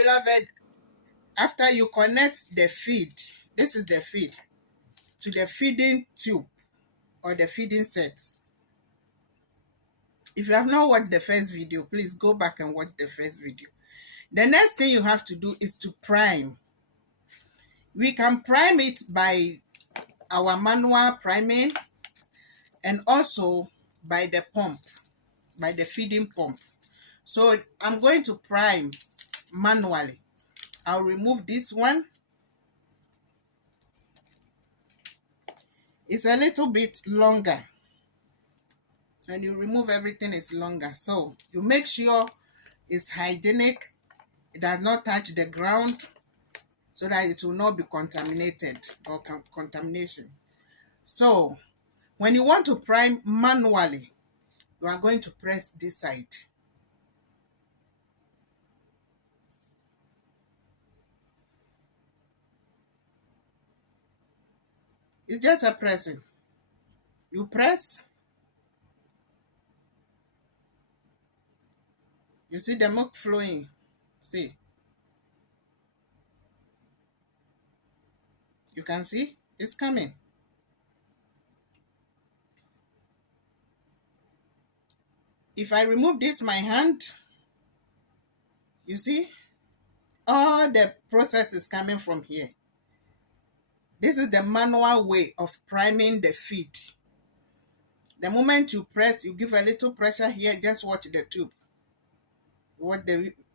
beloved, after you connect the feed, this is the feed, to the feeding tube or the feeding set. If you have not watched the first video, please go back and watch the first video. The next thing you have to do is to prime. We can prime it by our manual priming and also by the pump, by the feeding pump. So I'm going to prime manually. I'll remove this one. It's a little bit longer. When you remove everything, it's longer. So you make sure it's hygienic. It does not touch the ground so that it will not be contaminated or contamination. So when you want to prime manually, you are going to press this side. It's just a pressing. You press. You see the milk flowing. See. You can see it's coming. If I remove this, my hand, you see, all the process is coming from here. This is the manual way of priming the feed. The moment you press, you give a little pressure here, just watch the tube.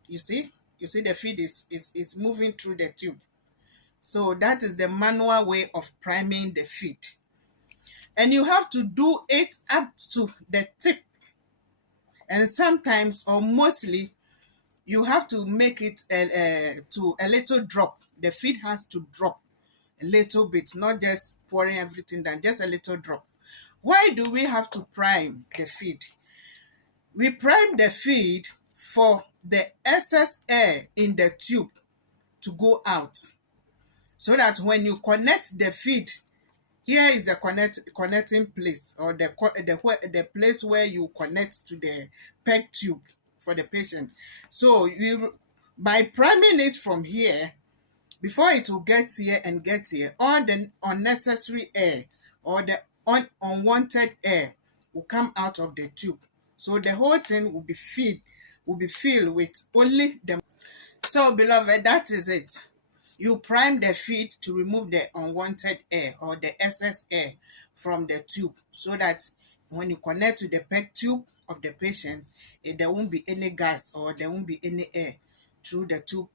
You see the feed is moving through the tube. So that is the manual way of priming the feed. And you have to do it up to the tip. And sometimes or mostly, you have to make it to a little drop. The feed has to drop a little bit, not just pouring everything down, just a little drop. Why do we have to prime the feed? We prime the feed for the excess air in the tube to go out, so that when you connect the feed, here is the connecting place, or the place where you connect to the PEG tube for the patient. So by priming it from here, before it will get here and get here, all the unnecessary air or the unwanted air will come out of the tube. So the whole thing will be filled with only the. So beloved, that is it. You prime the feed to remove the unwanted air or the excess air from the tube, so that when you connect to the PEG tube of the patient, there won't be any gas or there won't be any air through the tube